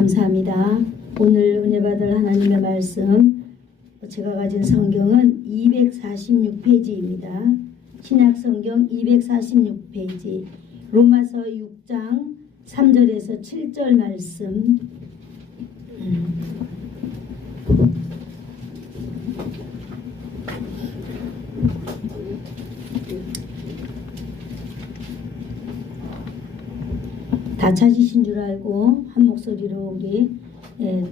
감사합니다. 오늘 은혜 받을 하나님의 말씀, 제가 가진 성경은 246페이지입니다. 신약 성경 246페이지, 로마서 6장 3절에서 7절 말씀. 다 찾으신 줄 알고 한 목소리로 우리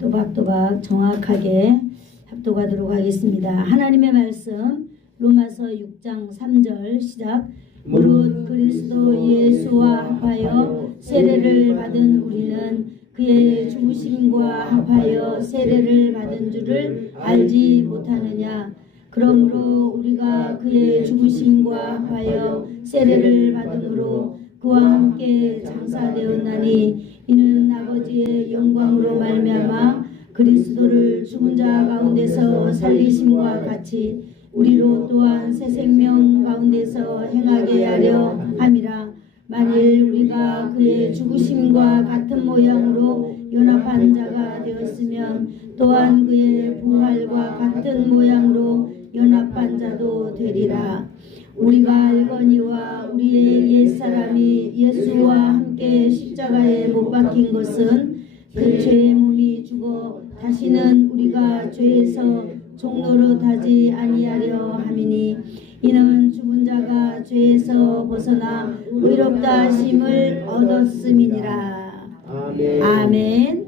또박또박 정확하게 합독하도록 하겠습니다. 하나님의 말씀 로마서 6장 3절 시작. 무릇 그리스도 예수와 합하여 세례를 받은 우리는 그의 죽으심과 합하여 세례를 받은 줄을 알지 못하느냐. 그러므로 우리가 그의 죽으심과 합하여 세례를 받음으로 그와 함께 장사되었나니 이는 아버지의 영광으로 말미암아 그리스도를 죽은 자 가운데서 살리심과 같이 우리로 또한 새 생명 가운데서 행하게 하려 함이라. 만일 우리가 그의 죽으심과 같은 모양으로 연합한 자가 되었으면 또한 그의 부활과 같은 모양으로 연합한 자도 되리라. 우리가 알거니와 우리의 옛사람이 예수와 함께 십자가에 못 박힌 것은 그 죄의 몸이 죽어 다시는 우리가 죄에서 종노릇하지 아니하려 함이니 이는 죽은 자가 죄에서 벗어나 의롭다 하심을 얻었음이니라. 아멘. 아멘.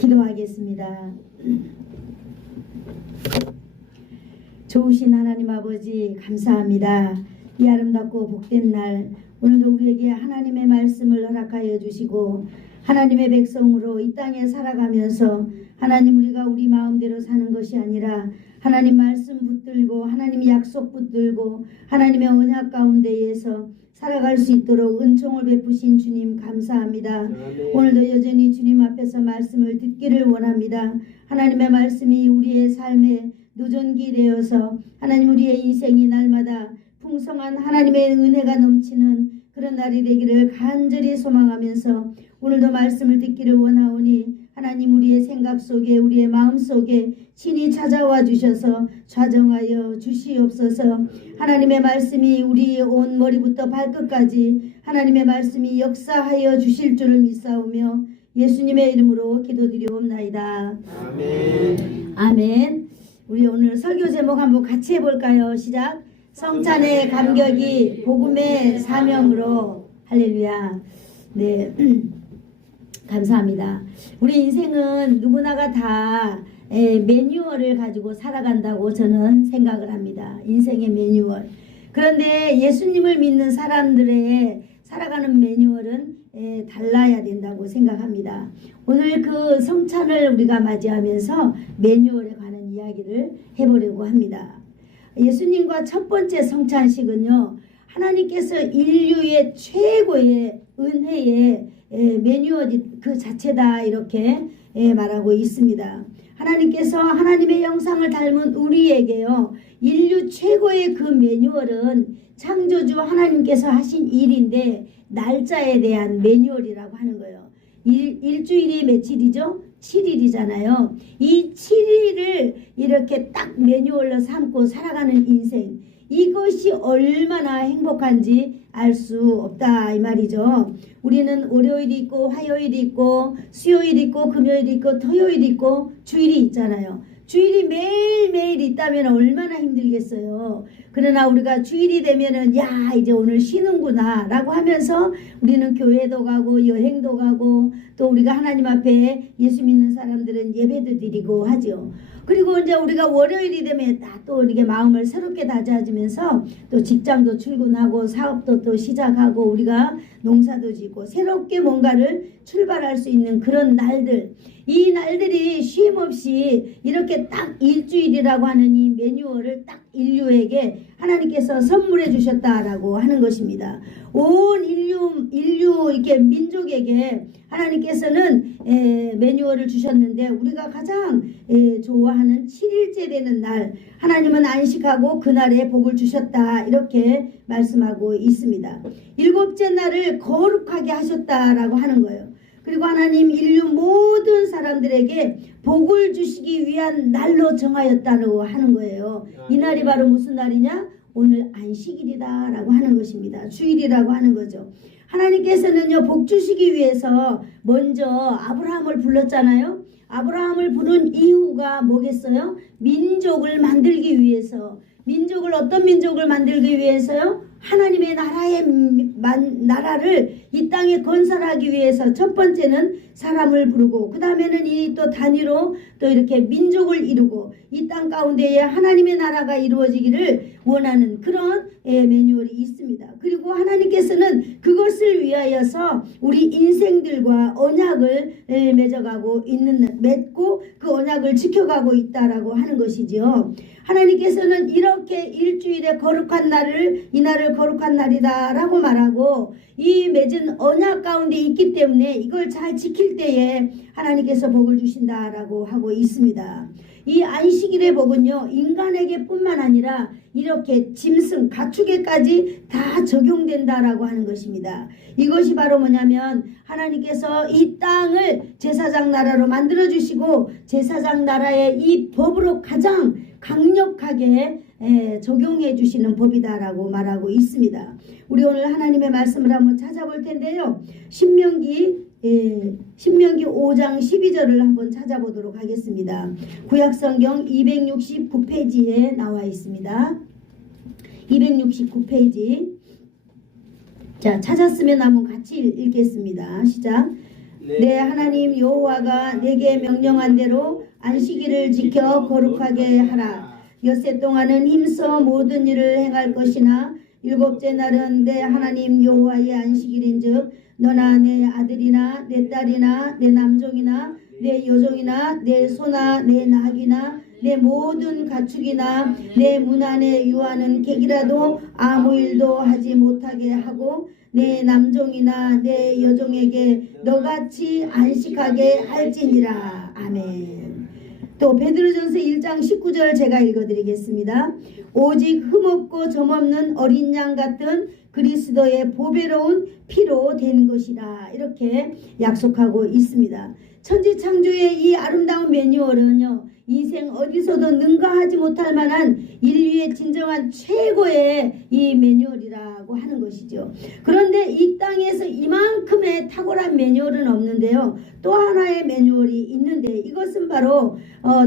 기도하겠습니다. 좋으신 하나님 아버지 감사합니다. 이 아름답고 복된 날 오늘도 우리에게 하나님의 말씀을 허락하여 주시고 하나님의 백성으로 이 땅에 살아가면서 하나님 우리가 우리 마음대로 사는 것이 아니라 하나님 말씀 붙들고 하나님 약속 붙들고 하나님의 언약 가운데에서 살아갈 수 있도록 은총을 베푸신 주님 감사합니다. 오늘도 여전히 주님 앞에서 말씀을 듣기를 원합니다. 하나님의 말씀이 우리의 삶에 누전기 되어서 하나님 우리의 인생이 날마다 풍성한 하나님의 은혜가 넘치는 그런 날이 되기를 간절히 소망하면서 오늘도 말씀을 듣기를 원하오니 하나님 우리의 생각 속에 우리의 마음 속에 친히 찾아와 주셔서 좌정하여 주시옵소서. 하나님의 말씀이 우리 온 머리부터 발끝까지 하나님의 말씀이 역사하여 주실 줄을 믿사오며 예수님의 이름으로 기도드리옵나이다. 아멘. 아멘. 우리 오늘 설교 제목 한번 같이 해볼까요? 시작. 성찬의 감격이 복음의 사명으로. 할렐루야. 네. 감사합니다. 우리 인생은 누구나가 다 매뉴얼을 가지고 살아간다고 저는 생각을 합니다. 인생의 매뉴얼. 그런데 예수님을 믿는 사람들의 살아가는 매뉴얼은 달라야 된다고 생각합니다. 오늘 그 성찬을 우리가 맞이하면서 매뉴얼에 관한 이야기를 해보려고 합니다. 예수님과 첫 번째 성찬식은요, 하나님께서 인류의 최고의 은혜의 매뉴얼이 그 자체다 이렇게 말하고 있습니다. 하나님께서 하나님의 형상을 닮은 우리에게요, 인류 최고의 그 매뉴얼은 창조주 하나님께서 하신 일인데 날짜에 대한 매뉴얼이라고 하는 거예요. 일주일이 며칠이죠? 7일이잖아요. 이 7일을 이렇게 딱 매뉴얼로 삼고 살아가는 인생, 이것이 얼마나 행복한지 알 수 없다 이 말이죠. 우리는 월요일이 있고 화요일이 있고 수요일이 있고 금요일이 있고 토요일이 있고 주일이 있잖아요. 주일이 매일매일 있다면 얼마나 힘들겠어요. 그러나 우리가 주일이 되면은 야 이제 오늘 쉬는구나 라고 하면서 우리는 교회도 가고 여행도 가고 또 우리가 하나님 앞에 예수 믿는 사람들은 예배도 드리고 하죠. 그리고 이제 우리가 월요일이 되면 또 이렇게 마음을 새롭게 다져지면서 또 직장도 출근하고 사업도 또 시작하고 우리가 농사도 짓고 새롭게 뭔가를 출발할 수 있는 그런 날들, 이 날들이 쉼없이 이렇게 딱 일주일이라고 하는 이 매뉴얼을 딱 인류에게 하나님께서 선물해 주셨다라고 하는 것입니다. 온 인류 이렇게 민족에게 하나님께서는 매뉴얼을 주셨는데 우리가 가장 좋아하는 7일째 되는 날 하나님은 안식하고 그날에 복을 주셨다 이렇게 말씀하고 있습니다. 7째 날을 거룩하게 하셨다라고 하는 거예요. 그리고 하나님 인류 모든 사람들에게 복을 주시기 위한 날로 정하였다고 하는 거예요. 이 날이 바로 무슨 날이냐? 오늘 안식일이다 라고 하는 것입니다. 주일이라고 하는 거죠. 하나님께서는요, 복 주시기 위해서 먼저 아브라함을 불렀잖아요. 아브라함을 부른 이유가 뭐겠어요? 민족을 만들기 위해서. 민족을, 어떤 민족을 만들기 위해서요? 하나님의 나라를 이 땅에 건설하기 위해서 첫 번째는 사람을 부르고, 그 다음에는 이 또 단위로 또 이렇게 민족을 이루고, 이 땅 가운데에 하나님의 나라가 이루어지기를 원하는 그런 매뉴얼이 있습니다. 그리고 하나님께서는 그것을 위하여서 우리 인생들과 언약을 맺고 그 언약을 지켜가고 있다라고 하는 것이지요. 하나님께서는 이렇게 일주일에 거룩한 날을, 이 날을 거룩한 날이다 라고 말하고, 이 맺은 언약 가운데 있기 때문에 이걸 잘 지킬 때에 하나님께서 복을 주신다라고 하고 있습니다. 이 안식일의 복은요, 인간에게 뿐만 아니라 이렇게 짐승, 가축에까지 다 적용된다라고 하는 것입니다. 이것이 바로 뭐냐면 하나님께서 이 땅을 제사장 나라로 만들어 주시고, 제사장 나라의 이 법으로 가장 강력하게 적용해 주시는 법이다라고 말하고 있습니다. 우리 오늘 하나님의 말씀을 한번 찾아볼 텐데요. 신명기 5장 12절을 한번 찾아보도록 하겠습니다. 구약성경 269페이지에 나와 있습니다. 269페이지. 자, 찾았으면 한번 같이 읽겠습니다. 시작. 내 하나님 여호와가 내게 명령한 대로 안식일을 지켜 거룩하게 하라. 엿새 동안은 힘써 모든 일을 행할 것이나 일곱째 날은 내 하나님 여호와의 안식일인즉 너나 내 아들이나 내 딸이나 내 남종이나 내 여종이나 내 소나 내 낙이나 내 모든 가축이나 내 문 안에 유하는 객이라도 아무 일도 하지 못하게 하고 내 남종이나 내 여종에게 너같이 안식하게 할지니라. 아멘. 또 베드로전서 1장 19절 제가 읽어드리겠습니다. 오직 흠없고 점없는 어린 양 같은 그리스도의 보배로운 피로 된 것이라, 이렇게 약속하고 있습니다. 천지창조의 이 아름다운 매뉴얼은요, 인생 어디서도 능가하지 못할 만한 인류의 진정한 최고의 이 매뉴얼이라고 하는 것이죠. 그런데 이 땅에서 이만큼의 탁월한 매뉴얼은 없는데요, 또 하나의 매뉴얼이 있는데, 이것은 바로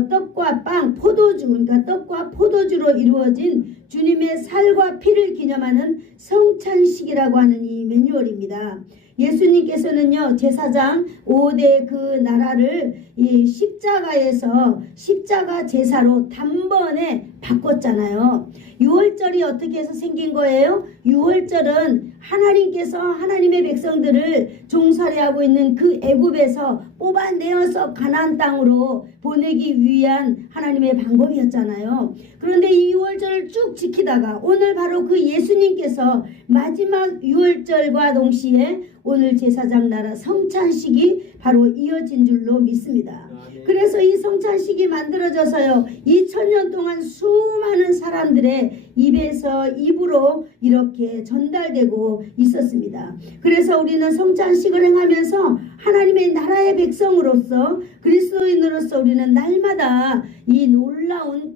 떡과 빵, 포도주, 그러니까 떡과 포도주로 이루어진 주님의 살과 피를 기념하는 성찬식이라고 하는 이 매뉴얼입니다. 예수님께서는요, 제사장 5대 그 나라를 이 십자가에서 십자가 제사로 단번에 바꿨잖아요. 유월절이 어떻게 해서 생긴 거예요? 유월절은 하나님께서 하나님의 백성들을 종살이하고 있는 그 애굽에서 뽑아내어서 가나안 땅으로 보내기 위한 하나님의 방법이었잖아요. 그런데 이 유월절을 쭉 지키다가 오늘 바로 그 예수님께서 마지막 유월절과 동시에 오늘 제사장 나라 성찬식이 바로 이어진 줄로 믿습니다. 그래서 이 성찬식이 만들어져서요, 2000년 동안 수많은 사람들의 입에서 입으로 이렇게 전달되고 있었습니다. 그래서 우리는 성찬식을 행하면서 하나님의 나라의 백성으로서, 그리스도인으로서 우리는 날마다 이 놀라운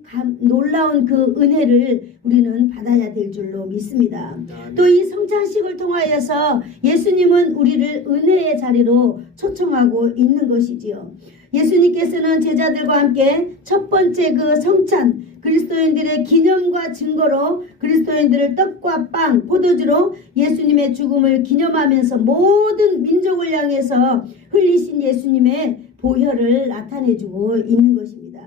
그 은혜를 우리는 받아야 될 줄로 믿습니다. 또 이 성찬식을 통하여서 예수님은 우리를 은혜의 자리로 초청하고 있는 것이지요. 예수님께서는 제자들과 함께 첫 번째 그 성찬, 그리스도인들의 기념과 증거로 그리스도인들을 떡과 빵, 포도주로 예수님의 죽음을 기념하면서 모든 민족을 향해서 흘리신 예수님의 보혈을 나타내주고 있는 것입니다.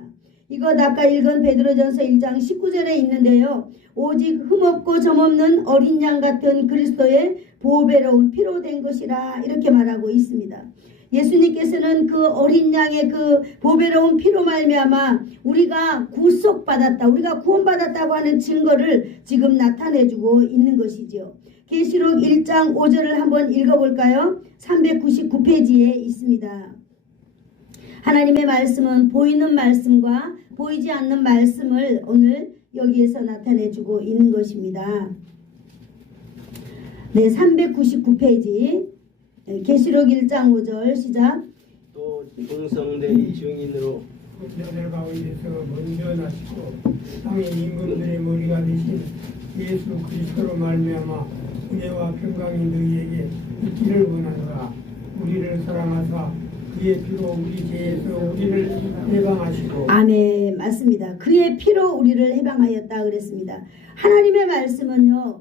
이것 아까 읽은 베드로전서 1장 19절에 있는데요. 오직 흠없고 점없는 어린 양 같은 그리스도의 보배로운 피로 된 것이라, 이렇게 말하고 있습니다. 예수님께서는 그 어린 양의 그 보배로운 피로 말미암아 우리가 구속받았다, 우리가 구원받았다고 하는 증거를 지금 나타내주고 있는 것이죠. 계시록 1장 5절을 한번 읽어볼까요? 399페이지에 있습니다. 하나님의 말씀은 보이는 말씀과 보이지 않는 말씀을 오늘 여기에서 나타내주고 있는 것입니다. 네, 399페이지 계시록 1장 5절 시작. 또 동성된 증인으로 자들 가운데서 먼저 나시고 땅의 임금들의 머리가 되신 예수 그리스도로 말미암아 은혜와 평강이 너희에게 있기를 원하노라. 우리를 사랑하사 그의 피로 우리 죄에서 우리를 해방하시고. 아멘. 맞습니다. 그의 피로 우리를 해방하였다 그랬습니다. 하나님의 말씀은요,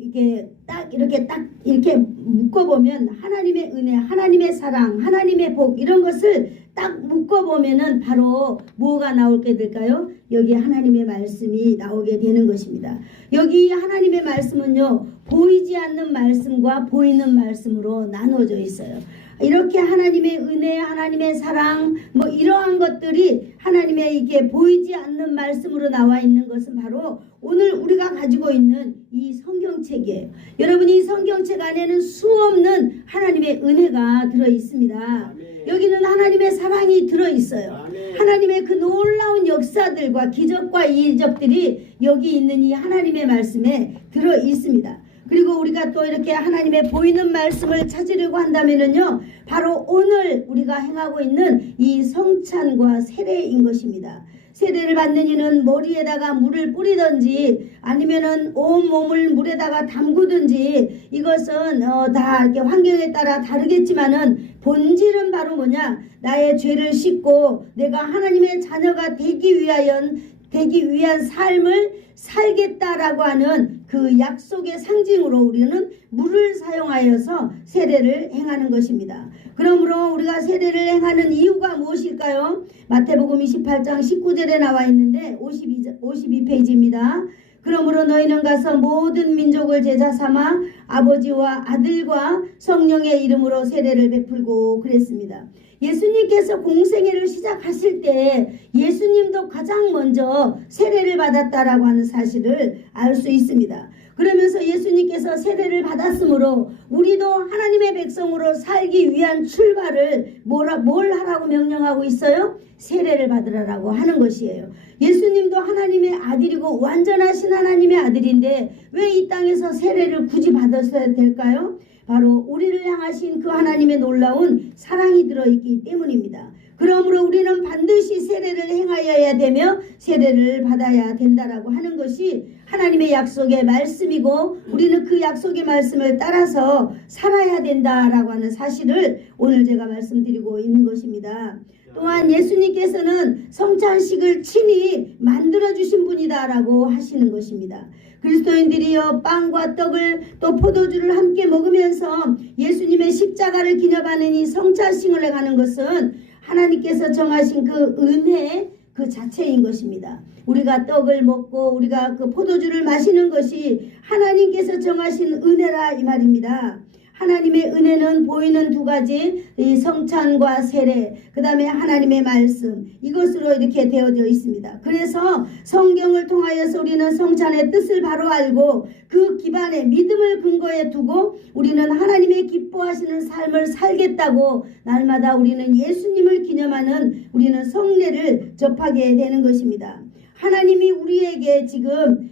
이게 딱 이렇게 묶어보면 하나님의 은혜, 하나님의 사랑, 하나님의 복 이런 것을 딱 묶어보면은 바로 뭐가 나오게 될까요? 여기 하나님의 말씀이 나오게 되는 것입니다. 여기 하나님의 말씀은요, 보이지 않는 말씀과 보이는 말씀으로 나눠져 있어요. 이렇게 하나님의 은혜, 하나님의 사랑, 뭐 이러한 것들이 하나님의 이게 보이지 않는 말씀으로 나와 있는 것은 바로 오늘 우리가 가지고 있는 이 성경책이에요. 여러분, 이 성경책 안에는 수없는 하나님의 은혜가 들어 있습니다. 여기는 하나님의 사랑이 들어 있어요. 하나님의 그 놀라운 역사들과 기적과 이적들이 여기 있는 이 하나님의 말씀에 들어 있습니다. 그리고 우리가 또 이렇게 하나님의 보이는 말씀을 찾으려고 한다면은요, 바로 오늘 우리가 행하고 있는 이 성찬과 세례인 것입니다. 세례를 받는 이는 머리에다가 물을 뿌리든지 아니면은 온 몸을 물에다가 담그든지 이것은 다 이렇게 환경에 따라 다르겠지만은 본질은 바로 뭐냐? 나의 죄를 씻고 내가 하나님의 자녀가 되기 위한 삶을 살겠다라고 하는 그 약속의 상징으로 우리는 물을 사용하여서 세례를 행하는 것입니다. 그러므로 우리가 세례를 행하는 이유가 무엇일까요? 마태복음 28장 19절에 나와 있는데 52페이지입니다. 그러므로 너희는 가서 모든 민족을 제자 삼아 아버지와 아들과 성령의 이름으로 세례를 베풀고 그랬습니다. 예수님께서 공생애를 시작하실 때 예수님도 가장 먼저 세례를 받았다라고 하는 사실을 알 수 있습니다. 그러면서 예수님께서 세례를 받았으므로 우리도 하나님의 백성으로 살기 위한 출발을 뭘 하라고 명령하고 있어요? 세례를 받으라고 하는 것이에요. 예수님도 하나님의 아들이고 완전하신 하나님의 아들인데 왜 이 땅에서 세례를 굳이 받았어야 될까요? 바로 우리를 향하신 그 하나님의 놀라운 사랑이 들어있기 때문입니다. 그러므로 우리는 반드시 세례를 행하여야 되며 세례를 받아야 된다라고 하는 것이 하나님의 약속의 말씀이고 우리는 그 약속의 말씀을 따라서 살아야 된다라고 하는 사실을 오늘 제가 말씀드리고 있는 것입니다. 또한 예수님께서는 성찬식을 친히 만들어주신 분이다라고 하시는 것입니다. 그리스도인들이여 빵과 떡을 또 포도주를 함께 먹으면서 예수님의 십자가를 기념하는 이 성찬식을 행하는 것은 하나님께서 정하신 그 은혜 그 자체인 것입니다. 우리가 떡을 먹고 우리가 그 포도주를 마시는 것이 하나님께서 정하신 은혜라 이 말입니다. 하나님의 은혜는 보이는 두 가지, 이 성찬과 세례, 그 다음에 하나님의 말씀, 이것으로 이렇게 되어져 있습니다. 그래서 성경을 통하여서 우리는 성찬의 뜻을 바로 알고 그 기반에 믿음을 근거에 두고 우리는 하나님의 기뻐하시는 삶을 살겠다고 날마다 우리는 예수님을 기념하는 우리는 성례를 접하게 되는 것입니다. 하나님이 우리에게 지금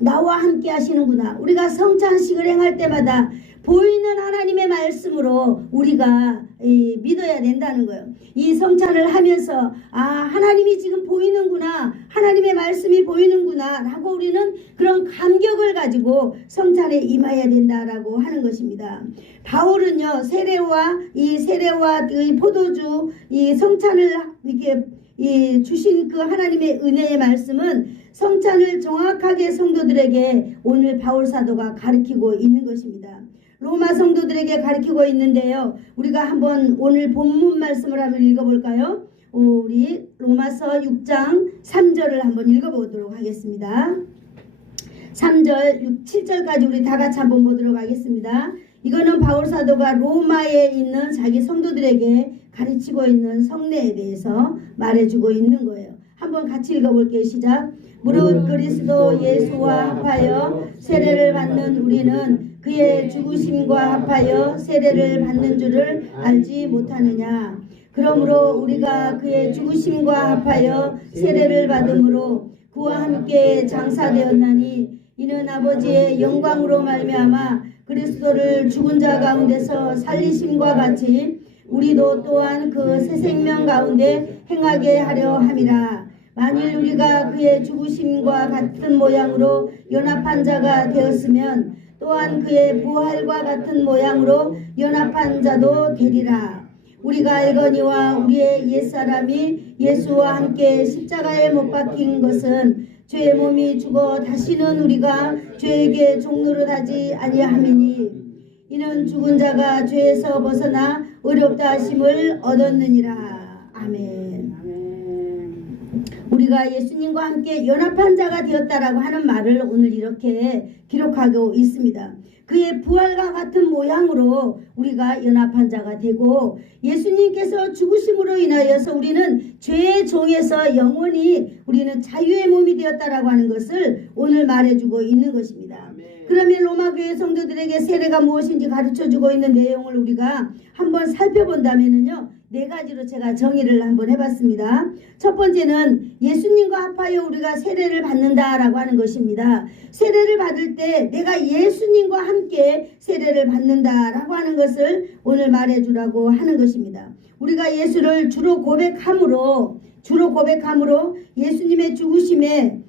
나와 함께 하시는구나. 우리가 성찬식을 행할 때마다 보이는 하나님의 말씀으로 우리가 믿어야 된다는 거예요. 이 성찬을 하면서 하나님이 지금 보이는구나, 하나님의 말씀이 보이는구나 라고 우리는 그런 감격을 가지고 성찬에 임해야 된다라고 하는 것입니다. 바울은요, 세례와 이 포도주 이 성찬을 이렇게 주신 그 하나님의 은혜의 말씀은 성찬을 정확하게 성도들에게 오늘 바울 사도가 가르치고 있는 것입니다. 로마 성도들에게 가르치고 있는데요. 우리가 한번 오늘 본문 말씀을 한번 읽어볼까요? 우리 로마서 6장 3절을 한번 읽어보도록 하겠습니다. 3절, 7절까지 우리 다 같이 한번 보도록 하겠습니다. 이거는 바울 사도가 로마에 있는 자기 성도들에게 가르치고 있는 성례에 대해서 말해주고 있는 거예요. 한번 같이 읽어볼게요. 시작. 무릇 그리스도 예수와 합하여 세례를 받는 우리는 그의 죽으심과 합하여 세례를 받는 줄을 알지 못하느냐. 그러므로 우리가 그의 죽으심과 합하여 세례를 받음으로 그와 함께 장사되었나니 이는 아버지의 영광으로 말미암아 그리스도를 죽은 자 가운데서 살리심과 같이 우리도 또한 그 새 생명 가운데 행하게 하려 함이라. 만일 우리가 그의 죽으심과 같은 모양으로 연합한 자가 되었으면 또한 그의 부활과 같은 모양으로 연합한 자도 되리라. 우리가 알거니와 우리의 옛사람이 예수와 함께 십자가에 못 박힌 것은 죄의 몸이 죽어 다시는 우리가 죄에게 종노릇하지 아니함이니 이는 죽은 자가 죄에서 벗어나 의롭다 하심을 얻었느니라. 아멘. 우리가 예수님과 함께 연합한 자가 되었다라고 하는 말을 오늘 이렇게 기록하고 있습니다. 그의 부활과 같은 모양으로 우리가 연합한 자가 되고 예수님께서 죽으심으로 인하여서 우리는 죄의 종에서 영원히 우리는 자유의 몸이 되었다라고 하는 것을 오늘 말해주고 있는 것입니다. 그러면 로마교회 성도들에게 세례가 무엇인지 가르쳐주고 있는 내용을 우리가 한번 살펴본다면요, 네 가지로 제가 정의를 한번 해봤습니다. 첫 번째는 예수님과 합하여 우리가 세례를 받는다라고 하는 것입니다. 세례를 받을 때 내가 예수님과 함께 세례를 받는다라고 하는 것을 오늘 말해주라고 하는 것입니다. 우리가 예수를 주로 고백함으로 예수님의 죽으심에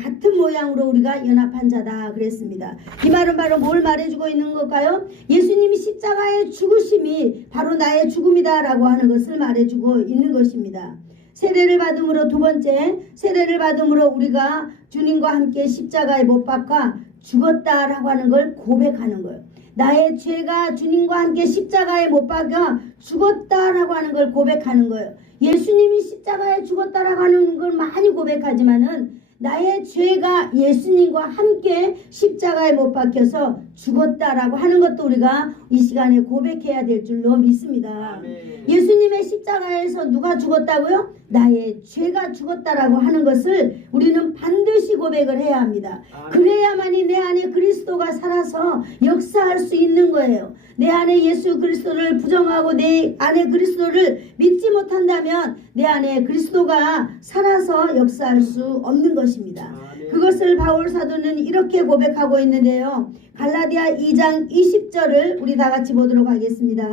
같은 모양으로 우리가 연합한 자다 그랬습니다. 이 말은 바로 뭘 말해주고 있는 걸까요? 예수님이 십자가의 죽으심이 바로 나의 죽음이다 라고 하는 것을 말해주고 있는 것입니다. 세례를 받음으로, 두 번째, 세례를 받음으로 우리가 주님과 함께 십자가에 못 박아 죽었다라고 하는 걸 고백하는 거예요. 나의 죄가 주님과 함께 십자가에 못 박아 죽었다라고 하는 걸 고백하는 거예요. 예수님이 십자가에 죽었다라고 하는 걸 많이 고백하지만은 나의 죄가 예수님과 함께 십자가에 못 박혀서 죽었다라고 하는 것도 우리가 이 시간에 고백해야 될 줄로 믿습니다. 아멘. 예수님의 십자가에서 누가 죽었다고요? 나의 죄가 죽었다라고 하는 것을 우리는 반드시 고백을 해야 합니다. 아멘. 그래야만이 내 안에 그리스도가 살아서 역사할 수 있는 거예요. 내 안에 예수 그리스도를 부정하고 내 안에 그리스도를 믿지 못한다면 내 안에 그리스도가 살아서 역사할 수 없는 것입니다. 아멘. 그것을 바울 사도는 이렇게 고백하고 있는데요. 갈라디아 2장 20절을 우리 다 같이 보도록 하겠습니다.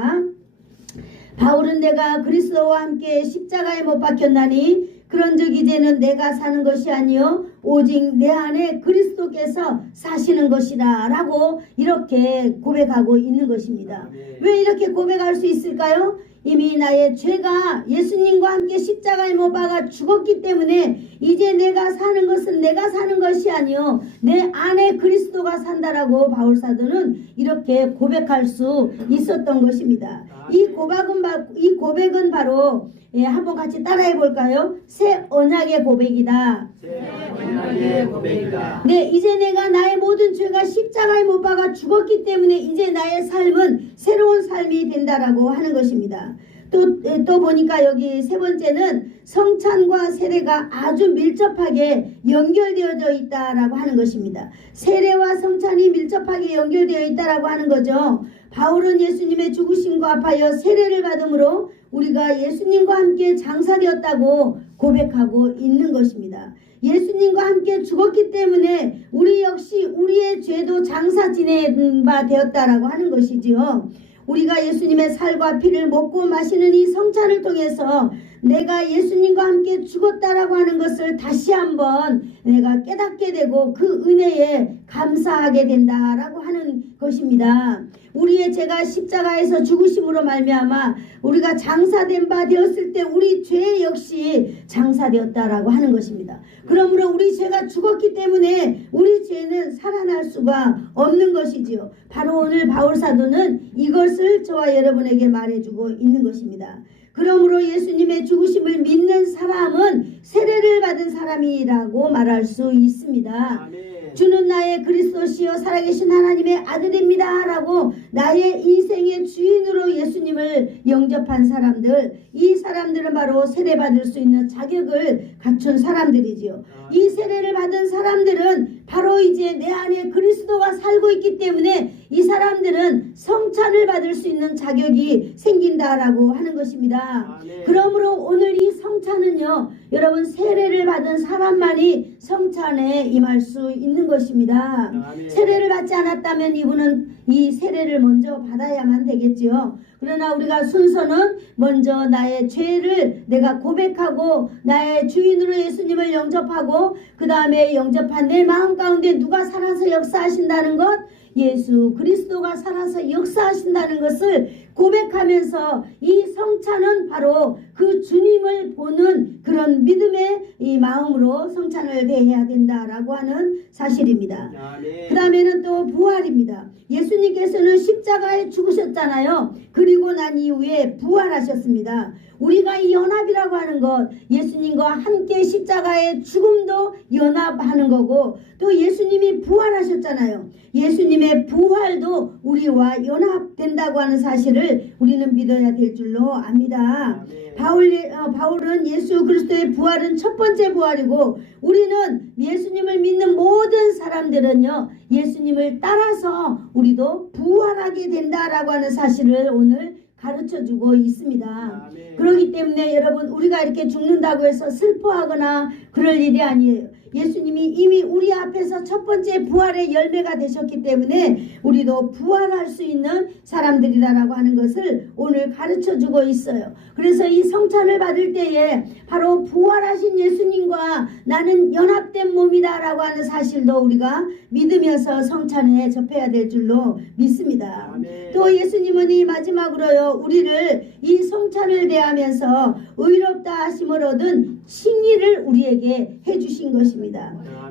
바울은 내가 그리스도와 함께 십자가에 못 박혔나니 그런즉 이제는 내가 사는 것이 아니요 오직 내 안에 그리스도께서 사시는 것이라 라고 이렇게 고백하고 있는 것입니다. 왜 이렇게 고백할 수 있을까요? 이미 나의 죄가 예수님과 함께 십자가에 못 박아 죽었기 때문에 이제 내가 사는 것은 내가 사는 것이 아니요 내 안에 그리스도가 산다라고 바울 사도는 이렇게 고백할 수 있었던 것입니다. 이 고백은 바로 한번 같이 따라해 볼까요? 새 언약의 고백이다. 새 언약의 고백이다. 네, 이제 내가 나의 모든 죄가 십자가에 못 박아 죽었기 때문에 이제 나의 삶은 새로운 삶이 된다라고 하는 것입니다. 또 보니까 여기 세 번째는 성찬과 세례가 아주 밀접하게 연결되어져 있다라고 하는 것입니다. 세례와 성찬이 밀접하게 연결되어 있다라고 하는 거죠. 바울은 예수님의 죽으심과 합하여 세례를 받음으로 우리가 예수님과 함께 장사되었다고 고백하고 있는 것입니다. 예수님과 함께 죽었기 때문에 우리 역시 우리의 죄도 장사 지낸 바 되었다라고 하는 것이지요. 우리가 예수님의 살과 피를 먹고 마시는 이 성찬을 통해서 내가 예수님과 함께 죽었다라고 하는 것을 다시 한번 내가 깨닫게 되고 그 은혜에 감사하게 된다라고 하는 것입니다. 우리의 죄가 십자가에서 죽으심으로 말미암아 우리가 장사된 바 되었을 때 우리 죄 역시 장사되었다라고 하는 것입니다. 그러므로 우리 죄가 죽었기 때문에 우리 죄는 살아날 수가 없는 것이지요. 바로 오늘 바울 사도는 이것을 저와 여러분에게 말해주고 있는 것입니다. 그러므로 예수님의 죽으심을 믿는 사람은 세례를 받은 사람이라고 말할 수 있습니다. 아멘. 주는 나의 그리스도시요 살아계신 하나님의 아들입니다 라고 나의 인생의 주인으로 예수님을 영접한 사람들, 이 사람들은 바로 세례받을 수 있는 자격을 갖춘 사람들이지요. 이 세례를 받은 사람들은 바로 이제 내 안에 그리스도가 살고 있기 때문에 이 사람들은 성찬을 받을 수 있는 자격이 생긴다라고 하는 것입니다. 아멘. 그러므로 오늘 이 성찬은요, 여러분 세례를 받은 사람만이 성찬에 임할 수 있는 받는 것입니다. 아멘. 세례를 받지 않았다면 이분은 이 세례를 먼저 받아야만 되겠지요. 그러나 우리가 순서는 먼저 나의 죄를 내가 고백하고 나의 주인으로 예수님을 영접하고 그 다음에 영접한 내 마음 가운데 누가 살아서 역사하신다는 것, 예수 그리스도가 살아서 역사하신다는 것을 고백하면서 이 성찬은 바로 그 주님을 보는 그런 믿음의 이 마음으로 성찬을 대해야 된다라고 하는 사실입니다. 아멘. 그 다음에는 또 부활입니다. 예수님께서는 십자가에 죽으셨잖아요. 그리고 난 이후에 부활하셨습니다. 우리가 이 연합이라고 하는 것, 예수님과 함께 십자가의 죽음도 연합하는 거고, 또 예수님이 부활하셨잖아요. 예수님의 부활도 우리와 연합된다고 하는 사실을 우리는 믿어야 될 줄로 압니다. 바울은 예수 그리스도의 부활은 첫 번째 부활이고, 우리는 예수님을 믿는 모든 사람들은요, 예수님을 따라서 우리도 부활하게 된다라고 하는 사실을 오늘 가르쳐주고 있습니다. 아멘. 그렇기 때문에 여러분, 우리가 이렇게 죽는다고 해서 슬퍼하거나 그럴 일이 아니에요. 예수님이 이미 우리 앞에서 첫 번째 부활의 열매가 되셨기 때문에 우리도 부활할 수 있는 사람들이라고 하는 것을 오늘 가르쳐주고 있어요. 그래서 이 성찬을 받을 때에 바로 부활하신 예수님과 나는 연합된 몸이다라고 하는 사실도 우리가 믿으면서 성찬에 접해야 될 줄로 믿습니다. 아멘. 또 예수님은 이 마지막으로요, 우리를 이 성찬을 대하면서 의롭다 하심을 얻은 칭의를 우리에게 해주신 것입니다.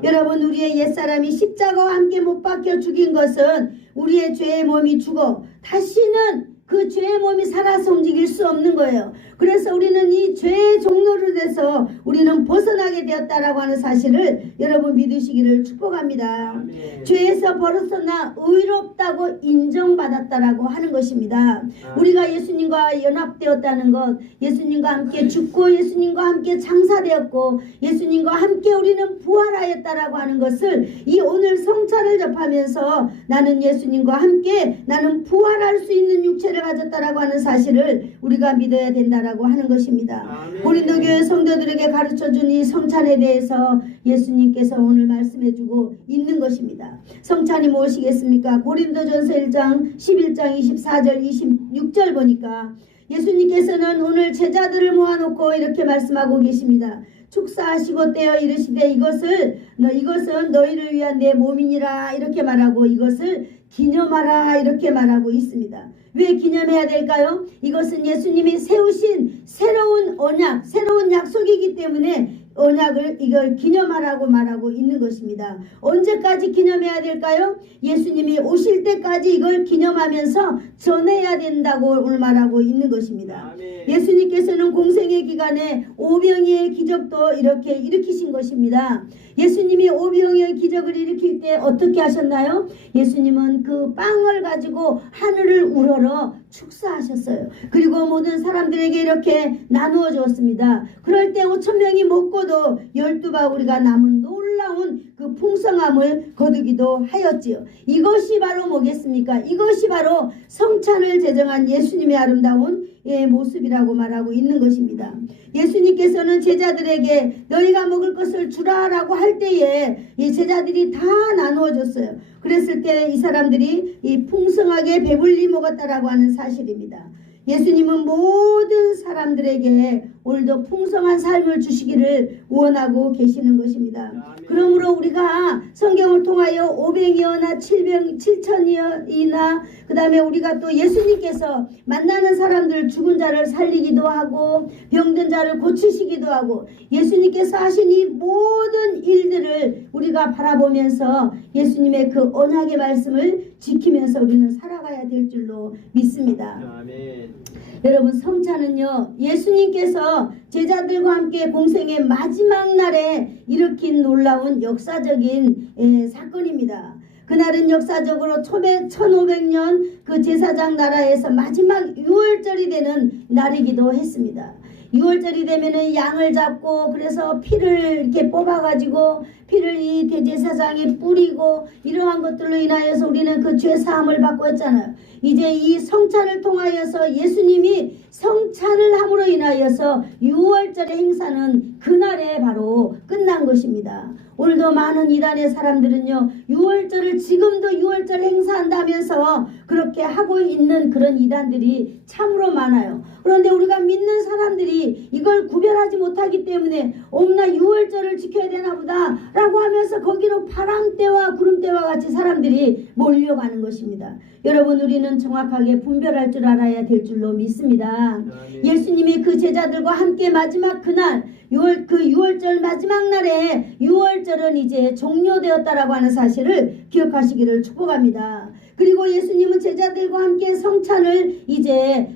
여러분, 우리의 옛사람이 십자가와 함께 못 박혀 죽인 것은 우리의 죄의 몸이 죽어 다시는 그 죄의 몸이 살아서 움직일 수 없는 거예요. 그래서 우리는 이 죄의 종로로 돼서 우리는 벗어나게 되었다라고 하는 사실을 여러분 믿으시기를 축복합니다. 아멘. 죄에서 벗어나 의롭다고 인정받았다라고 하는 것입니다. 우리가 예수님과 연합되었다는 것, 예수님과 함께 죽고 예수님과 함께 장사되었고 예수님과 함께 우리는 부활하였다라고 하는 것을 이 오늘 성찬을 접하면서 나는 예수님과 함께 나는 부활할 수 있는 육체를 가졌다라고 하는 사실을 우리가 믿어야 된다라고 하는 것입니다. 아멘. 고린도 교회 성도들에게 가르쳐준 이 성찬에 대해서 예수님께서 오늘 말씀해주고 있는 것입니다. 성찬이 무엇이겠습니까? 고린도전서 1장 11장 24절 26절 보니까 예수님께서는 오늘 제자들을 모아놓고 이렇게 말씀하고 계십니다. 축사하시고 떼어 이르시되 이것은 너희를 위한 내 몸이니라 이렇게 말하고 이것을 기념하라 이렇게 말하고 있습니다. 왜 기념해야 될까요? 이것은 예수님이 세우신 새로운 언약, 새로운 약속이기 때문에 언약을 이걸 기념하라고 말하고 있는 것입니다. 언제까지 기념해야 될까요? 예수님이 오실 때까지 이걸 기념하면서 전해야 된다고 오늘 말하고 있는 것입니다. 아멘. 예수님께서는 공생의 기간에 오병이의 기적도 이렇게 일으키신 것입니다. 예수님이 오병이의 기적을 일으킬 때 어떻게 하셨나요? 예수님은 그 빵을 가지고 하늘을 우러러 축사하셨어요. 그리고 모든 사람들에게 이렇게 나누어 주었습니다. 그럴 때 5,000명이 먹고도 12바구리가 남은 놀라운 그 풍성함을 거두기도 하였지요. 이것이 바로 뭐겠습니까? 이것이 바로 성찬을 제정한 예수님의 아름다운 모습이라고 말하고 있는 것입니다. 예수님께서는 제자들에게 너희가 먹을 것을 주라라고 할 때에 이 제자들이 다 나누어 줬어요. 그랬을 때 이 사람들이 이 풍성하게 배불리 먹었다라고 하는 사실입니다. 예수님은 모든 사람들에게 오늘도 풍성한 삶을 주시기를 원하고 계시는 것입니다. 그러므로 우리가 성경을 통하여 500여나 7천이나 그 다음에 우리가 또 예수님께서 만나는 사람들 죽은 자를 살리기도 하고 병든 자를 고치시기도 하고 예수님께서 하신 이 모든 일들을 우리가 바라보면서 예수님의 그 언약의 말씀을 지키면서 우리는 살아가야 될 줄로 믿습니다. 아멘. 여러분, 성찬은요, 예수님께서 제자들과 함께 공생의 마지막 날에 일으킨 놀라운 역사적인 사건입니다. 그날은 역사적으로 1500년 그 제사장 나라에서 마지막 6월절이 되는 날이기도 했습니다. 6월절이 되면은 양을 잡고 그래서 피를 이렇게 뽑아가지고 피를 이 대제사장에 뿌리고 이러한 것들로 인하여서 우리는 그 죄 사함을 받고 했잖아요. 이제 이 성찬을 통하여서 예수님이 성찬을 함으로 인하여서 6월절의 행사는 그날에 바로 끝난 것입니다. 오늘도 많은 이단의 사람들은요, 6월절을 지금도 6월절 행사한다면서 그렇게 하고 있는 그런 이단들이 참으로 많아요. 그런데 우리가 믿는 사람들이 이걸 구별하지 못하기 때문에 어머나 6월절을 지켜야 되나 보다 라고 하면서 거기로 바람대와 구름대와 같이 사람들이 몰려가는 것입니다. 여러분, 우리는 정확하게 분별할 줄 알아야 될 줄로 믿습니다. 예수님이 그 제자들과 함께 마지막 그날 6월절 마지막 날에 6월절은 이제 종료되었다라고 하는 사실을 기억하시기를 축복합니다. 그리고 예수님은 제자들과 함께 성찬을 이제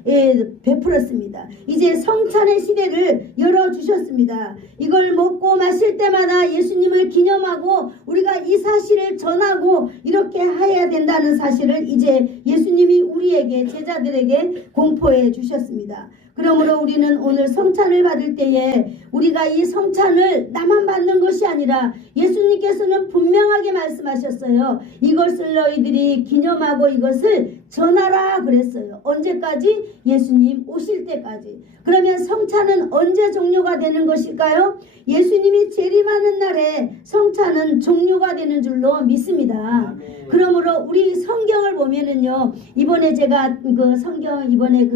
베풀었습니다. 이제 성찬의 시대를 열어주셨습니다. 이걸 먹고 마실 때마다 예수님을 기념하고 우리가 이 사실을 전하고 이렇게 해야 된다는 사실을 이제 예수님이 우리에게 제자들에게 공포해 주셨습니다. 그러므로 우리는 오늘 성찬을 받을 때에 우리가 이 성찬을 나만 받는 것이 아니라 예수님께서는 분명하게 말씀하셨어요. 이것을 너희들이 기념하고 이것을 전하라 그랬어요. 언제까지? 예수님 오실 때까지. 그러면 성찬은 언제 종료가 되는 것일까요? 예수님이 재림하는 날에 성찬은 종료가 되는 줄로 믿습니다. 그러므로 우리 성경을 보면은요, 이번에 제가 그 성경 이번에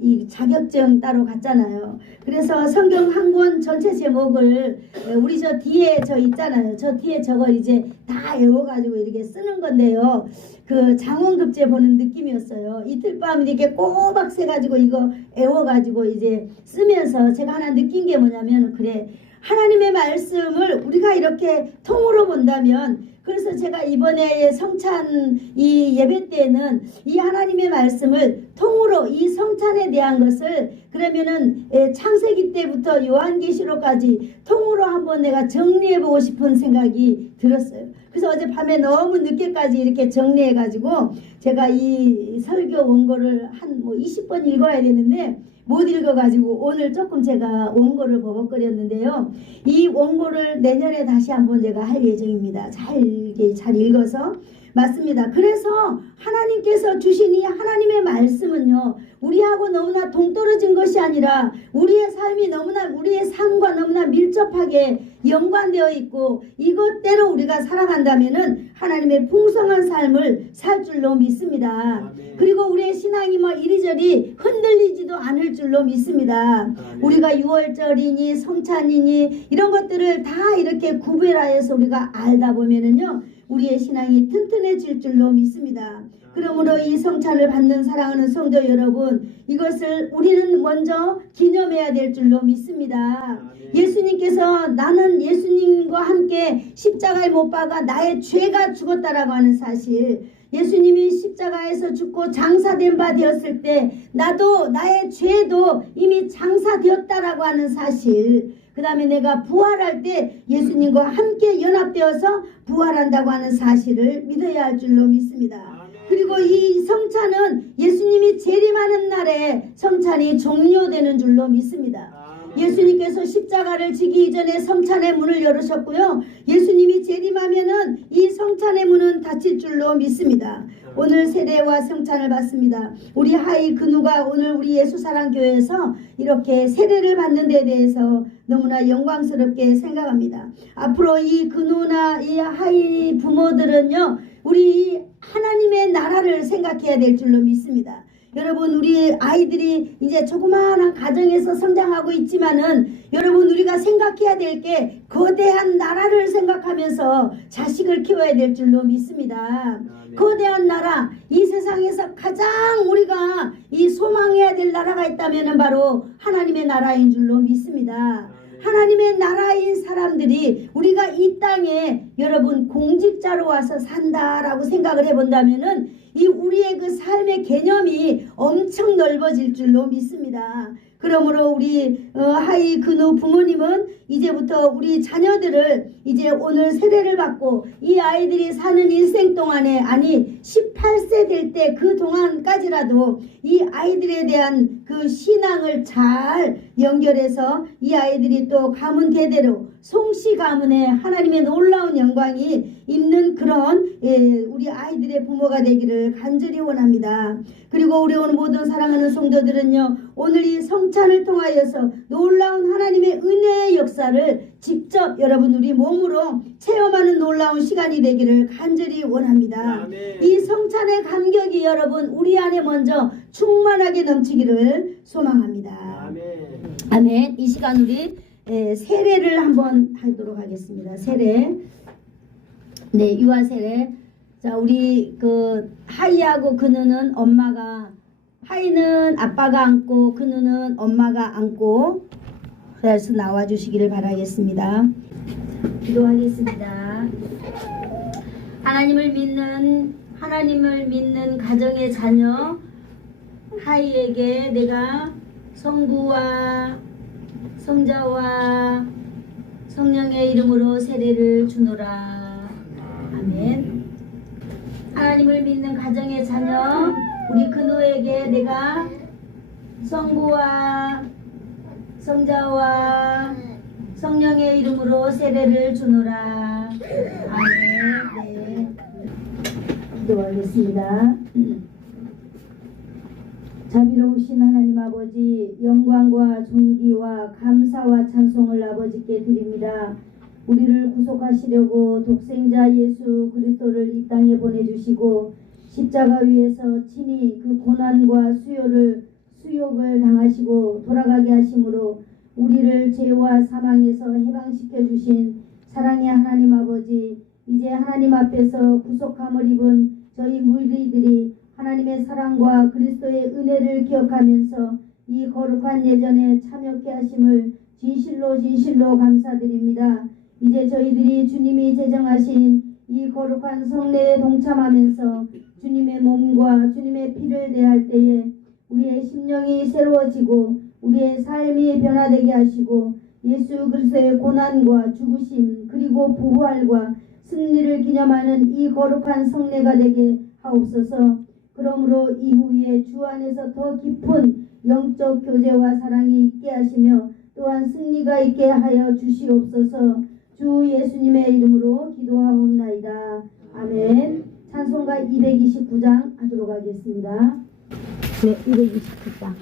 이 자격증 따로 갔잖아요. 그래서 성경 한 권 전체 제목을 우리 저 뒤에 저 있잖아요. 저 뒤에 저걸 이제 다 외워가지고 이렇게 쓰는 건데요. 그 장원급제 보는 느낌이었어요. 이틀 밤 이렇게 꼬박 세가지고 이거 외워가지고 이제 쓰면서 제가 하나 느낀 게 뭐냐면, 그래, 하나님의 말씀을 우리가 이렇게 통으로 본다면, 그래서 제가 이번에 성찬 이 예배 때는 이 하나님의 말씀을 통으로 이 성찬에 대한 것을 그러면은 창세기 때부터 요한계시록까지 통으로 한번 내가 정리해보고 싶은 생각이 들었어요. 그래서 어젯밤에 너무 늦게까지 이렇게 정리해가지고 제가 이 설교 원고를 한 20번 읽어야 되는데 못 읽어가지고 오늘 조금 제가 원고를 버벅거렸는데요. 이 원고를 내년에 다시 한번 제가 할 예정입니다. 잘 읽어서. 맞습니다. 그래서 하나님께서 주신 이 하나님의 말씀은요, 우리하고 너무나 동떨어진 것이 아니라 우리의 삶이 너무나 우리의 삶과 너무나 밀접하게 연관되어 있고 이것대로 우리가 살아간다면은 하나님의 풍성한 삶을 살 줄로 믿습니다. 그리고 우리의 신앙이 이리저리 흔들리지도 않을 줄로 믿습니다. 우리가 6월절이니 성찬이니 이런 것들을 다 이렇게 구별하여서 우리가 알다 보면은요, 우리의 신앙이 튼튼해질 줄로 믿습니다. 그러므로 이 성찬을 받는 사랑하는 성도 여러분, 이것을 우리는 먼저 기념해야 될 줄로 믿습니다. 예수님께서 나는 예수님과 함께 십자가에 못 박아 나의 죄가 죽었다라고 하는 사실, 예수님이 십자가에서 죽고 장사된 바 되었을 때 나도 나의 죄도 이미 장사되었다라고 하는 사실, 그 다음에 내가 부활할 때 예수님과 함께 연합되어서 부활한다고 하는 사실을 믿어야 할 줄로 믿습니다. 그리고 이 성찬은 예수님이 재림하는 날에 성찬이 종료되는 줄로 믿습니다. 예수님께서 십자가를 지기 이전에 성찬의 문을 열으셨고요. 예수님이 재림하면은 이 성찬의 문은 닫힐 줄로 믿습니다. 오늘 세례와 성찬을 받습니다. 우리 하이 근우가 오늘 우리 예수사랑교회에서 이렇게 세례를 받는 데 대해서 너무나 영광스럽게 생각합니다. 앞으로 이 근우나 이 하이 부모들은요, 우리 하나님의 나라를 생각해야 될 줄로 믿습니다. 여러분, 우리 아이들이 이제 조그마한 가정에서 성장하고 있지만은 여러분, 우리가 생각해야 될 게 거대한 나라를 생각하면서 자식을 키워야 될 줄로 믿습니다. 거대한 나라, 이 세상에서 가장 우리가 이 소망해야 될 나라가 있다면 바로 하나님의 나라인 줄로 믿습니다. 하나님의 나라인 사람들이 우리가 이 땅에 여러분 공직자로 와서 산다라고 생각을 해본다면은 이 우리의 그 삶의 개념이 엄청 넓어질 줄로 믿습니다. 그러므로 우리 하이 근우 부모님은 이제부터 우리 자녀들을 이제 오늘 세례를 받고 이 아이들이 사는 일생 동안에, 아니 18세 될 때 그 동안까지라도 이 아이들에 대한 그 신앙을 잘 연결해서 이 아이들이 또 가문 대대로 송씨 가문에 하나님의 놀라운 영광이 있는 그런 우리 아이들의 부모가 되기를 간절히 원합니다. 그리고 우리 오늘 모든 사랑하는 성도들은요, 오늘 이 성찬을 통하여서 놀라운 하나님의 은혜의 역사를 직접 여러분 우리 몸으로 체험하는 놀라운 시간이 되기를 간절히 원합니다. 아멘. 이 성찬의 감격이 여러분 우리 안에 먼저 충만하게 넘치기를 소망합니다. 아멘. 아멘. 이 시간 우리 세례를 한번 하도록 하겠습니다. 세례. 네, 유아 세례. 자, 우리 그 하이하고 근우는 엄마가, 하이는 아빠가 안고 근우는 엄마가 안고, 그래서 나와 주시기를 바라겠습니다. 기도하겠습니다. 하나님을 믿는 가정의 자녀 하이에게 내가 성부와 성자와 성령의 이름으로 세례를 주노라. 아멘. 하나님을 믿는 가정의 자녀 우리 근우에게 내가 성부와 성자와 성령의 이름으로 세례를 주노라. 아멘. 네. 기도하겠습니다. 자비로우신 하나님 아버지, 영광과 존귀와 감사와 찬송을 아버지께 드립니다. 우리를 구속하시려고 독생자 예수 그리스도를 이 땅에 보내주시고 십자가 위에서 친히 그 고난과 수욕을 당하시고 돌아가게 하심으로 우리를 죄와 사망에서 해방시켜 주신 사랑의 하나님 아버지, 이제 하나님 앞에서 구속함을 입은 저희 무리들이 하나님의 사랑과 그리스도의 은혜를 기억하면서 이 거룩한 예전에 참여케 하심을 진실로 감사드립니다. 이제 저희들이 주님이 제정하신 이 거룩한 성례에 동참하면서 주님의 몸과 주님의 피를 대할 때에 우리의 심령이 새로워지고 우리의 삶이 변화되게 하시고 예수 그리스도의 고난과 죽으심 그리고 부활과 승리를 기념하는 이 거룩한 성례가 되게 하옵소서. 그러므로 이후에 주 안에서 더 깊은 영적 교제와 사랑이 있게 하시며 또한 승리가 있게 하여 주시옵소서. 주 예수님의 이름으로 기도하옵나이다. 아멘. 찬송가 229장 하도록 하겠습니다. 네, 229장.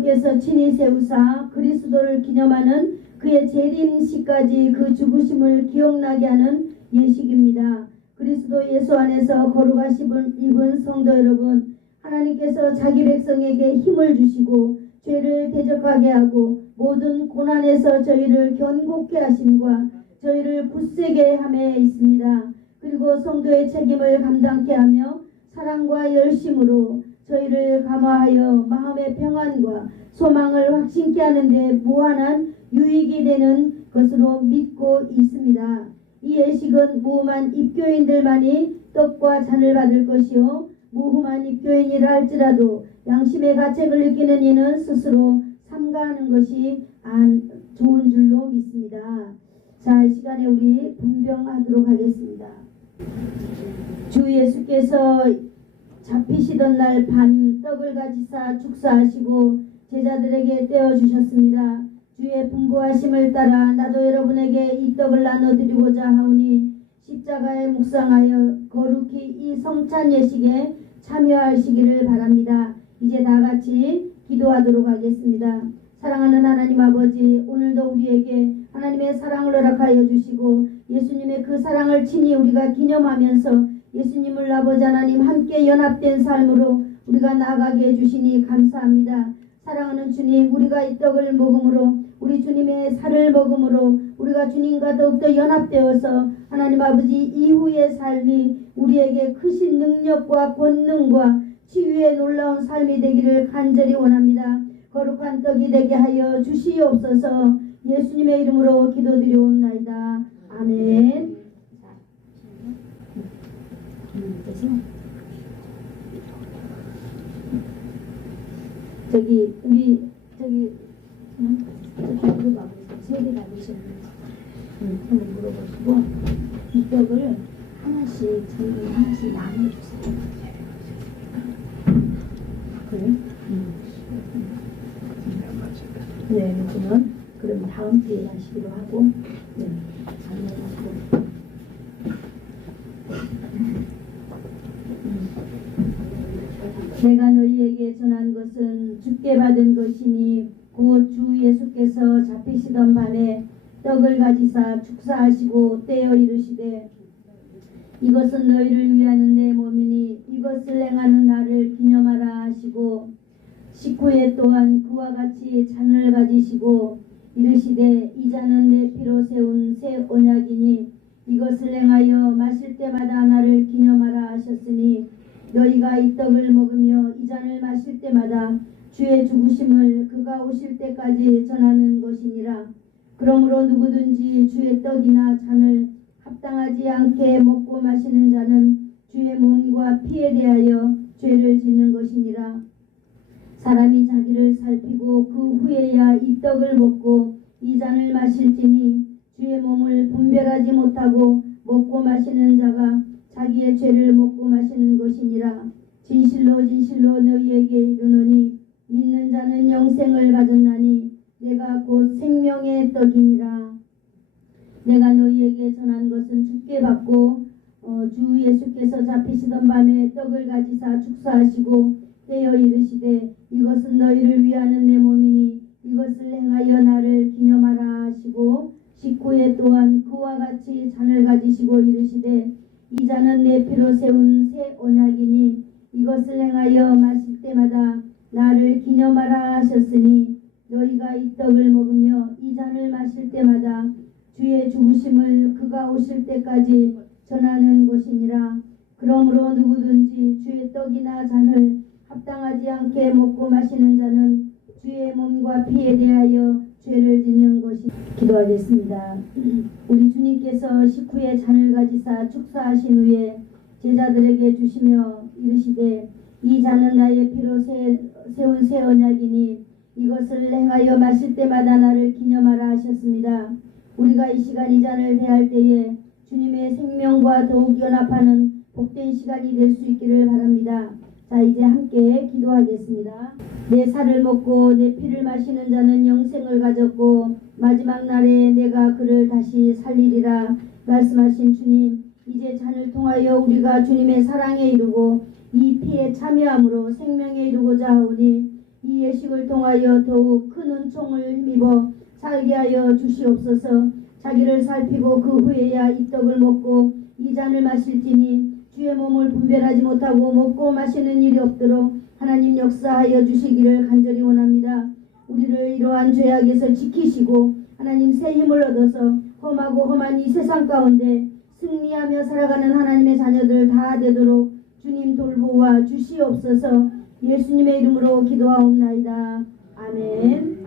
성령께서 친히 세우사 그리스도를 기념하는 그의 재림시까지 그 죽으심을 기억나게 하는 예식입니다. 그리스도 예수 안에서 거룩하심을 입은 성도 여러분, 하나님께서 자기 백성에게 힘을 주시고 죄를 대적하게 하고 모든 고난에서 저희를 견고케 하심과 저희를 굳세게 함에 있습니다. 그리고 성도의 책임을 감당케 하며 사랑과 열심으로 저희를 감화하여 마음의 평안과 소망을 확신케 하는데 무한한 유익이 되는 것으로 믿고 있습니다. 이 예식은 무흠한 입교인들만이 떡과 잔을 받을 것이요 무흠한 입교인이라 할지라도 양심의 가책을 느끼는 이는 스스로 삼가하는 것이 좋은 줄로 믿습니다. 자, 이 시간에 우리 분병하도록 하겠습니다. 주 예수께서 잡히시던 날 밤 떡을 가지사 축사하시고 제자들에게 떼어주셨습니다. 주의 분부하심을 따라 나도 여러분에게 이 떡을 나눠드리고자 하오니 십자가에 묵상하여 거룩히 이 성찬 예식에 참여하시기를 바랍니다. 이제 다 같이 기도하도록 하겠습니다. 사랑하는 하나님 아버지, 오늘도 우리에게 하나님의 사랑을 허락하여 주시고 예수님의 그 사랑을 친히 우리가 기념하면서 예수님을 아버지 하나님 함께 연합된 삶으로 우리가 나아가게 해주시니 감사합니다. 사랑하는 주님, 우리가 이 떡을 먹음으로 우리 주님의 살을 먹음으로 우리가 주님과 더욱더 연합되어서 하나님 아버지 이후의 삶이 우리에게 크신 능력과 권능과 치유의 놀라운 삶이 되기를 간절히 원합니다. 거룩한 떡이 되게 하여 주시옵소서. 예수님의 이름으로 기도드리옵나이다. 아멘. 저기 우리 저기 물어봐 세개 받으셨는지 한번 물어보시고 이 떡을 하나씩 저희가 하나씩 나눠주세요. 그래? 네, 그럼 다음 주에 하시기로 하고 네, 안내하시고. 내가 너희에게 전한 것은 주께 받은 것이니 곧 주 예수께서 잡히시던 밤에 떡을 가지사 축사하시고 떼어 이르시되 이것은 너희를 위하는 내 몸이니 이것을 행하는 나를 기념하라 하시고 식후에 또한 그와 같이 잔을 가지시고 이르시되 이 잔은 내 피로 세운 새 언약이니 이것을 행하여 마실 때마다 나를 기념하라 하셨으니 너희가 이 떡을 먹으며 이 잔을 마실 때마다 주의 죽으심을 그가 오실 때까지 전하는 것이니라. 그러므로 누구든지 주의 떡이나 잔을 합당하지 않게 먹고 마시는 자는 주의 몸과 피에 대하여 죄를 짓는 것이니라. 사람이 자기를 살피고 그 후에야 이 떡을 먹고 이 잔을 마실지니 주의 몸을 분별하지 못하고 먹고 마시는 자가 자기의 죄를 먹고 마시는 것이니라. 진실로 진실로 너희에게 이르노니 믿는 자는 영생을 가졌나니 내가 곧 생명의 떡이니라. 내가 너희에게 전한 것은 주께 받고 주 예수께서 잡히시던 밤에 떡을 가지사 축사하시고 떼어 이르시되 이것은 너희를 위하는 내 몸이니 이것을 행하여 나를 기념하라 하시고 식후에 또한 그와 같이 잔을 가지시고 이르시되 이 잔은 내 피로 세운 새 언약이니 이것을 행하여 마실 때마다 나를 기념하라 하셨으니 너희가 이 떡을 먹으며 이 잔을 마실 때마다 주의 죽으심을 그가 오실 때까지 전하는 것이니라. 그러므로 누구든지 주의 떡이나 잔을 합당하지 않게 먹고 마시는 자는 주의 몸과 피에 대하여 죄를 짓는 것이. 기도하겠습니다. 우리 주님께서 식후에 잔을 가지사 축사하신 후에 제자들에게 주시며 이르시되 이 잔은 나의 피로 세운 새 언약이니 이것을 행하여 마실 때마다 나를 기념하라 하셨습니다. 우리가 이 시간 이 잔을 대할 때에 주님의 생명과 더욱 연합하는 복된 시간이 될 수 있기를 바랍니다. 자, 이제 함께 기도하겠습니다. 내 살을 먹고 내 피를 마시는 자는 영생을 가졌고 마지막 날에 내가 그를 다시 살리리라 말씀하신 주님, 이제 잔을 통하여 우리가 주님의 사랑에 이르고 이 피에 참여함으로 생명에 이르고자 하오니 이 예식을 통하여 더욱 큰 은총을 힘입어 살게 하여 주시옵소서. 자기를 살피고 그 후에야 이 떡을 먹고 이 잔을 마실지니 주의 몸을 분별하지 못하고 먹고 마시는 일이 없도록 하나님 역사하여 주시기를 간절히 원합니다. 우리를 이러한 죄악에서 지키시고 하나님 새 힘을 얻어서 험하고 험한 이 세상 가운데 승리하며 살아가는 하나님의 자녀들 다 되도록 주님 돌보아 주시옵소서. 예수님의 이름으로 기도하옵나이다. 아멘.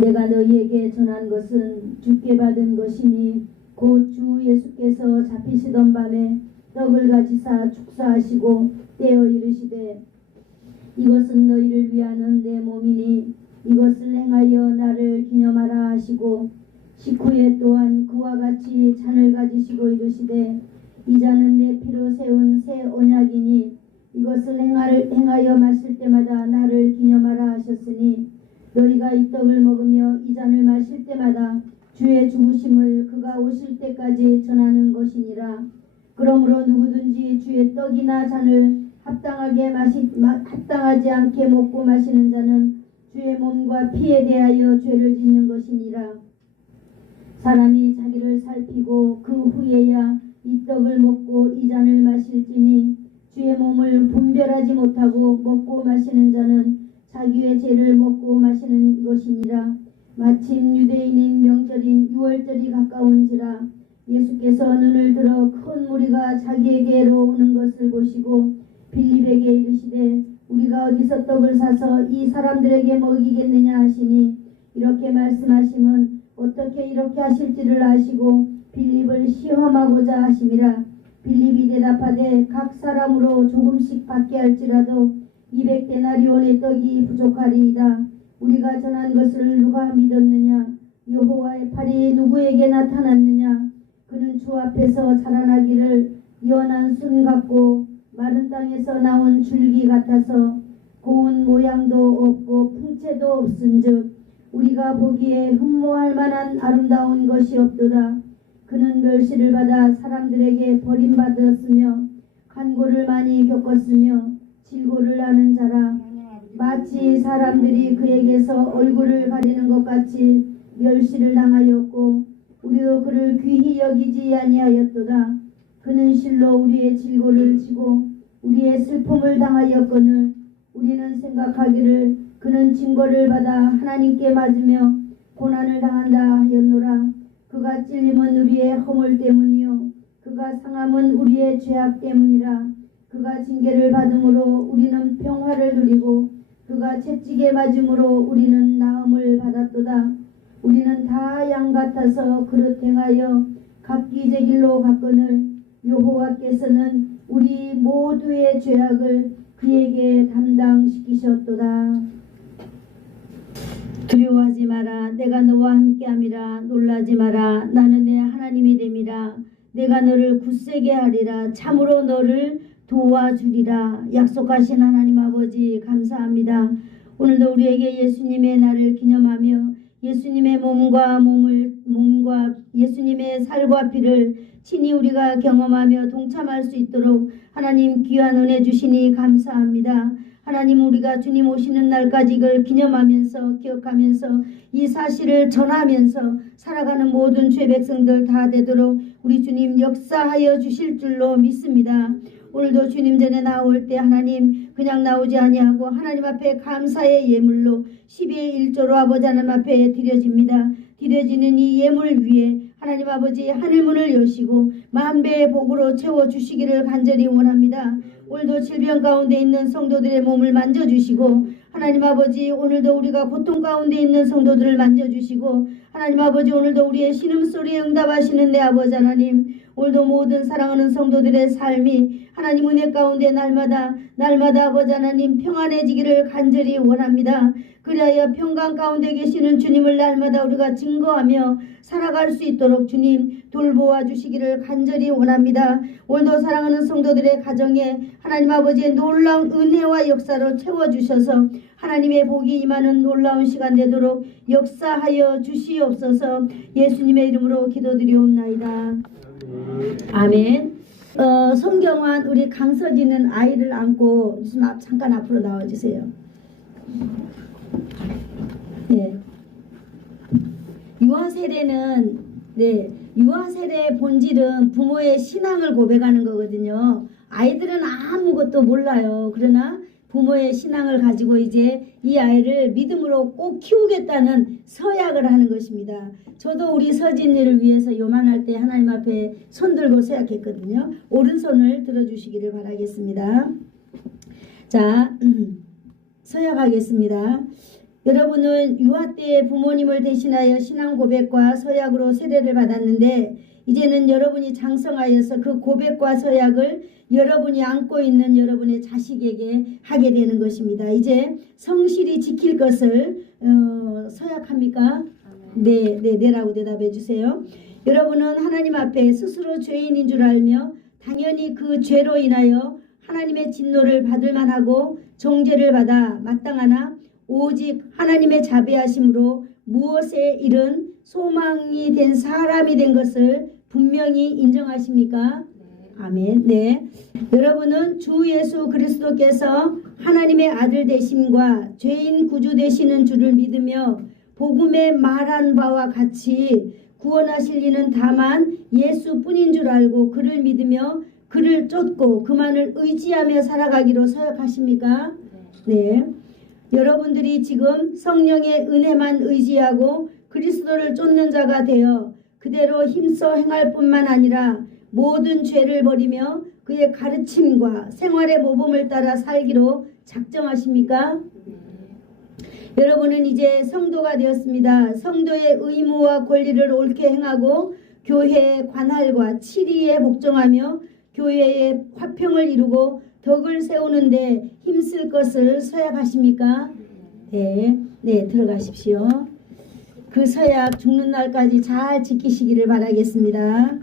내가 너희에게 전한 것은 주께 받은 것이니 곧 주 예수께서 잡히시던 밤에 떡을 가지사 축사하시고 떼어 이르시되 이것은 너희를 위하는 내 몸이니 이것을 행하여 나를 기념하라 하시고 식후에 또한 그와 같이 잔을 가지시고 이르시되 이 잔은 내 피로 세운 새 언약이니 이것을 행하여 마실 때마다 나를 기념하라 하셨으니 너희가 이 떡을 먹으며 이 잔을 마실 때마다 주의 죽으심을 그가 오실 때까지 전하는 것이니라. 그러므로 누구든지 주의 떡이나 잔을 합당하지 않게 먹고 마시는 자는 주의 몸과 피에 대하여 죄를 짓는 것이니라. 사람이 자기를 살피고 그 후에야 이 떡을 먹고 이 잔을 마실지니 주의 몸을 분별하지 못하고 먹고 마시는 자는 자기의 죄를 먹고 마시는 것이니라. 마침 유대인인 명절인 유월절이 가까운지라. 예수께서 눈을 들어 큰 무리가 자기에게로 오는 것을 보시고 빌립에게 이르시되 우리가 어디서 떡을 사서 이 사람들에게 먹이겠느냐 하시니 이렇게 말씀하심은 어떻게 이렇게 하실지를 아시고 빌립을 시험하고자 하심이라. 빌립이 대답하되 각 사람으로 조금씩 받게 할지라도 200데나리온의 떡이 부족하리이다. 우리가 전한 것을 누가 믿었느냐? 여호와의 팔이 누구에게 나타났느냐? 그는 주 앞에서 자라나기를 연한 순 같고 마른 땅에서 나온 줄기 같아서 고운 모양도 없고 풍채도 없은즉 우리가 보기에 흠모할 만한 아름다운 것이 없도다. 그는 멸시를 받아 사람들에게 버림받았으며 간고를 많이 겪었으며 질고를 하는 자라. 마치 사람들이 그에게서 얼굴을 가리는 것 같이 멸시를 당하였고 우리도 그를 귀히 여기지 아니하였도다. 그는 실로 우리의 질고를 지고 우리의 슬픔을 당하였거늘 우리는 생각하기를 그는 징벌을 받아 하나님께 맞으며 고난을 당한다 하였노라. 그가 찔림은 우리의 허물 때문이요 그가 상함은 우리의 죄악 때문이라. 그가 징계를 받음으로 우리는 평화를 누리고 그가 채찍에 맞음으로 우리는 나음을 받았도다. 우리는 다 양 같아서 그릇 행하여 각기 제 길로 갔거늘 여호와께서는 우리 모두의 죄악을 그에게 담당시키셨도다. 두려워하지 마라. 내가 너와 함께함이라. 놀라지 마라. 나는 내 하나님이 됨이라. 내가 너를 굳세게 하리라. 참으로 너를 도와주리라. 약속하신 하나님 아버지 감사합니다. 오늘도 우리에게 예수님의 날을 기념하며 예수님의 몸과 예수님의 살과 피를 친히 우리가 경험하며 동참할 수 있도록 하나님 귀한 은혜 주시니 감사합니다. 하나님 우리가 주님 오시는 날까지 이걸 기념하면서 기억하면서 이 사실을 전하면서 살아가는 모든 죄 백성들 다 되도록 우리 주님 역사하여 주실 줄로 믿습니다. 오늘도 주님 전에 나올 때 하나님 그냥 나오지 아니하고 하나님 앞에 감사의 예물로 12의 1조로 아버지 하나님 앞에 드려집니다. 드려지는 이 예물 위에 하나님 아버지 하늘문을 여시고 만배의 복으로 채워주시기를 간절히 원합니다. 오늘도 질병 가운데 있는 성도들의 몸을 만져주시고 하나님 아버지 오늘도 우리가 고통 가운데 있는 성도들을 만져주시고 하나님 아버지 오늘도 우리의 신음소리에 응답하시는 내 아버지 하나님 오늘도 모든 사랑하는 성도들의 삶이 하나님 은혜 가운데 날마다 아버지 하나님 평안해지기를 간절히 원합니다. 그리하여 평강 가운데 계시는 주님을 날마다 우리가 증거하며 살아갈 수 있도록 주님 돌보아 주시기를 간절히 원합니다. 오늘도 사랑하는 성도들의 가정에 하나님 아버지의 놀라운 은혜와 역사로 채워주셔서 하나님의 복이 임하는 놀라운 시간 되도록 역사하여 주시옵소서. 예수님의 이름으로 기도드리옵나이다. 아멘. 성경환 우리 강서진은 아이를 안고 잠깐 앞으로 나와주세요. 네. 유아 세례는 유아 세례의 본질은 부모의 신앙을 고백하는 거거든요. 아이들은 아무것도 몰라요. 그러나 부모의 신앙을 가지고 이제 이 아이를 믿음으로 꼭 키우겠다는 서약을 하는 것입니다. 저도 우리 서진이를 위해서 요만할 때 하나님 앞에 손 들고 서약했거든요. 오른손을 들어주시기를 바라겠습니다. 자, 서약하겠습니다. 여러분은 유아 때 부모님을 대신하여 신앙 고백과 서약으로 세례를 받았는데 이제는 여러분이 장성하여서 그 고백과 서약을 여러분이 안고 있는 여러분의 자식에게 하게 되는 것입니다. 이제 성실히 지킬 것을 서약합니까? 네라고 대답해 주세요. 여러분은 하나님 앞에 스스로 죄인인 줄 알며 당연히 그 죄로 인하여 하나님의 진노를 받을 만하고 정죄를 받아 마땅하나 오직 하나님의 자비하심으로 무엇에 이른 소망이 된 사람이 된 것을 분명히 인정하십니까? 아멘. 네. 여러분은 주 예수 그리스도께서 하나님의 아들 되심과 죄인 구주 되시는 줄을 믿으며 복음에 말한 바와 같이 구원하실 이는 다만 예수뿐인 줄 알고 그를 믿으며 그를 쫓고 그만을 의지하며 살아가기로 서약하십니까? 네. 여러분들이 지금 성령의 은혜만 의지하고 그리스도를 쫓는 자가 되어 그대로 힘써 행할 뿐만 아니라 모든 죄를 버리며 그의 가르침과 생활의 모범을 따라 살기로 작정하십니까? 여러분은 이제 성도가 되었습니다. 성도의 의무와 권리를 옳게 행하고 교회의 관할과 치리에 복종하며 교회의 화평을 이루고 덕을 세우는데 힘쓸 것을 서약하십니까? 네, 들어가십시오. 그 서약 죽는 날까지 잘 지키시기를 바라겠습니다.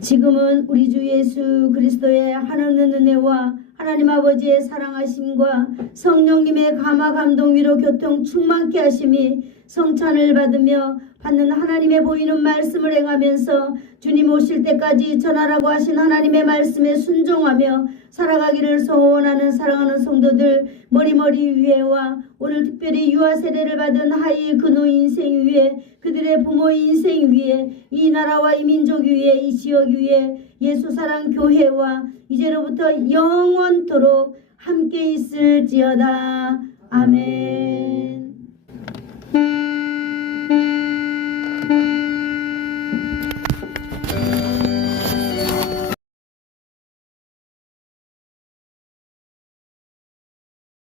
지금은 우리 주 예수 그리스도의 하나님 은혜와 하나님 아버지의 사랑하심과 성령님의 감화 감동 위로 교통 충만케 하심이 성찬을 받으며 받는 하나님의 보이는 말씀을 행하면서 주님 오실 때까지 전하라고 하신 하나님의 말씀에 순종하며 살아가기를 소원하는 사랑하는 성도들 머리머리 위에와 오늘 특별히 유아 세례를 받은 하이 근호 인생 위에 그들의 부모의 인생 위에 이 나라와 이 민족 위에 이 지역 위에 예수사랑 교회와 이제로부터 영원토록 함께 있을지어다. 아멘.